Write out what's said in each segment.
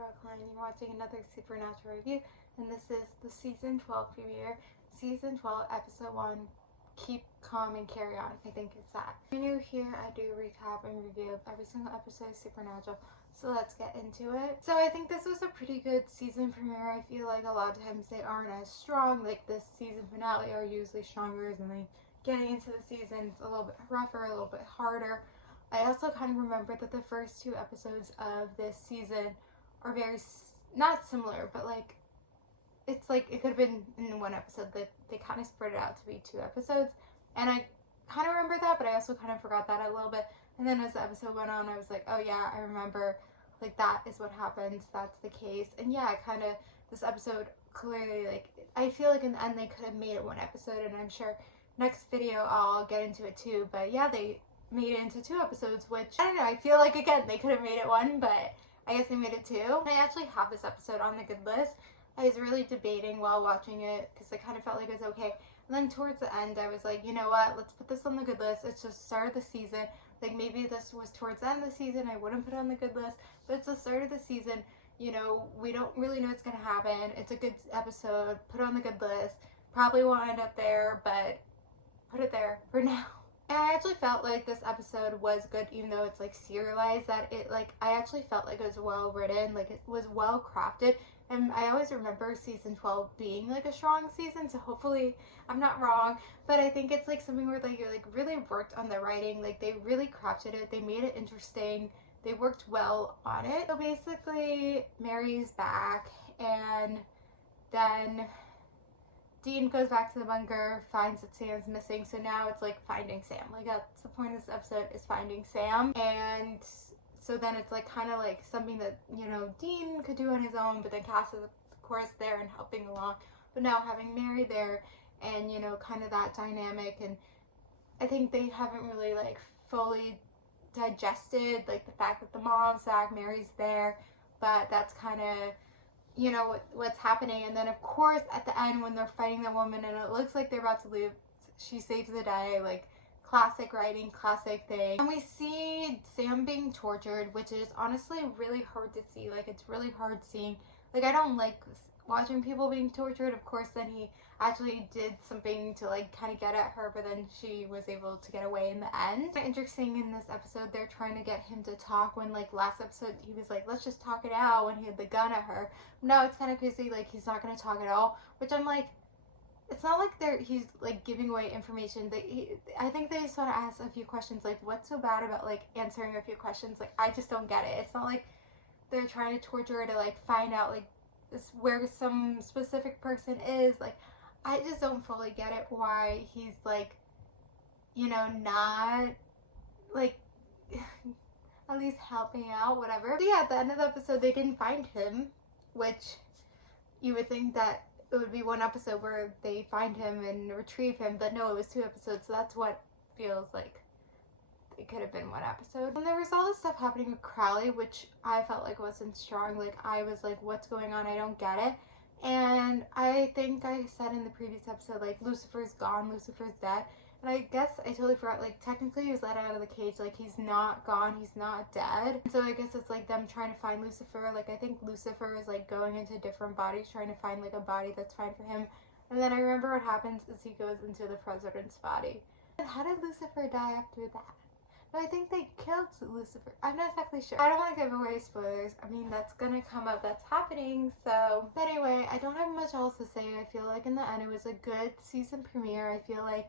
Sarah Klein. You're watching another Supernatural review, and this is the Season 12 premiere. Season 12, Episode 1, Keep Calm and Carry On. I think it's that. If you're new here, I do recap and review of every single episode of Supernatural, so let's get into it. So I think this was a pretty good season premiere. I feel like a lot of times they aren't as strong. Like this season finale are usually stronger, and then getting into the season it's a little bit rougher, a little bit harder. I also kind of remember that the first two episodes of this season are very, not similar, but like, it's like it could have been in one episode that they kind of spread it out to be two episodes. And I kind of remember that, but I also kind of forgot that a little bit. And then as the episode went on, I was like, oh yeah, I remember, like that is what happens, that's the case. And yeah, kind of, this episode clearly, like, I feel like in the end they could have made it one episode, and I'm sure next video I'll get into it too. But yeah, they made it into two episodes, which, I don't know, I feel like, again, they could have made it one, but I guess they made it two. I actually have this episode on the good list. I was really debating while watching it, because I kind of felt like it was okay. And then towards the end, I was like, you know what, let's put this on the good list. It's just start of the season. Like, maybe this was towards the end of the season, I wouldn't put it on the good list, but it's the start of the season. You know, we don't really know what's going to happen. It's a good episode. Put it on the good list. Probably won't end up there, but put it there for now. And I actually felt like this episode was good, even though it's like serialized, that it, like, I actually felt like it was well written, like it was well crafted. And I always remember season 12 being like a strong season, so hopefully I'm not wrong. But I think it's like something where like you're like really worked on the writing, like they really crafted it, they made it interesting, they worked well on it. So basically Mary's back, and then Dean goes back to the bunker, finds that Sam's missing, so now it's like finding Sam. Like that's the point of this episode, is finding Sam. And so then it's like kind of like something that, you know, Dean could do on his own, but then Cass is of course there and helping along. But now having Mary there, and you know, kind of that dynamic, and I think they haven't really like fully digested like the fact that the mom's back, Mary's there, but that's kind of, you know, what's happening. And then of course at the end when they're fighting the woman and it looks like they're about to leave, she saves the day. Like, classic writing, classic thing. And we see Sam being tortured, which is honestly really hard to see. Like, it's really hard seeing, like, I don't like watching people being tortured. Of course then he actually did something to like kind of get at her, but then she was able to get away in the end. Interesting, in this episode they're trying to get him to talk, when like last episode he was like, let's just talk it out, when he had the gun at her. Now it's kind of crazy, like he's not going to talk at all, which I'm like, it's not like he's like giving away information. I think they just want to ask a few questions, like what's so bad about like answering a few questions? Like, I just don't get it. It's not like they're trying to torture her to like find out like where some specific person is. Like, I just don't fully get it, why he's like, you know, not like at least helping out, whatever. So yeah, at the end of the episode they didn't find him, which you would think that it would be one episode where they find him and retrieve him, but no, it was two episodes, so that's what feels like it could have been one episode. And there was all this stuff happening with Crowley, which I felt like wasn't strong. Like, I was like, what's going on? I don't get it. And I think I said in the previous episode, like, Lucifer's gone, Lucifer's dead. And I guess I totally forgot, like, technically he was let out of the cage, like, he's not gone, he's not dead. And so I guess it's like them trying to find Lucifer. Like, I think Lucifer is like going into different bodies, trying to find like a body that's fine for him. And then I remember what happens is he goes into the president's body. And how did Lucifer die after that? But I think they killed Lucifer. I'm not exactly sure. I don't want to give away spoilers. I mean, that's gonna come up, that's happening, so. But anyway, I don't have much else to say. I feel like in the end it was a good season premiere. I feel like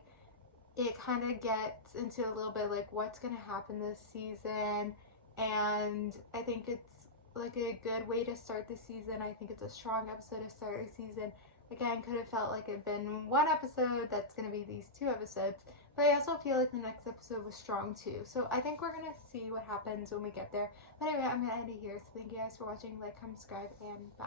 it kind of gets into a little bit like what's gonna happen this season, and I think it's like a good way to start the season. I think it's a strong episode to start the season. Again, could have felt like it'd been one episode that's gonna be these two episodes, but I also feel like the next episode was strong too. So I think we're gonna see what happens when we get there. But anyway, I'm gonna end it here. So thank you guys for watching. Like, comment, subscribe, and bye.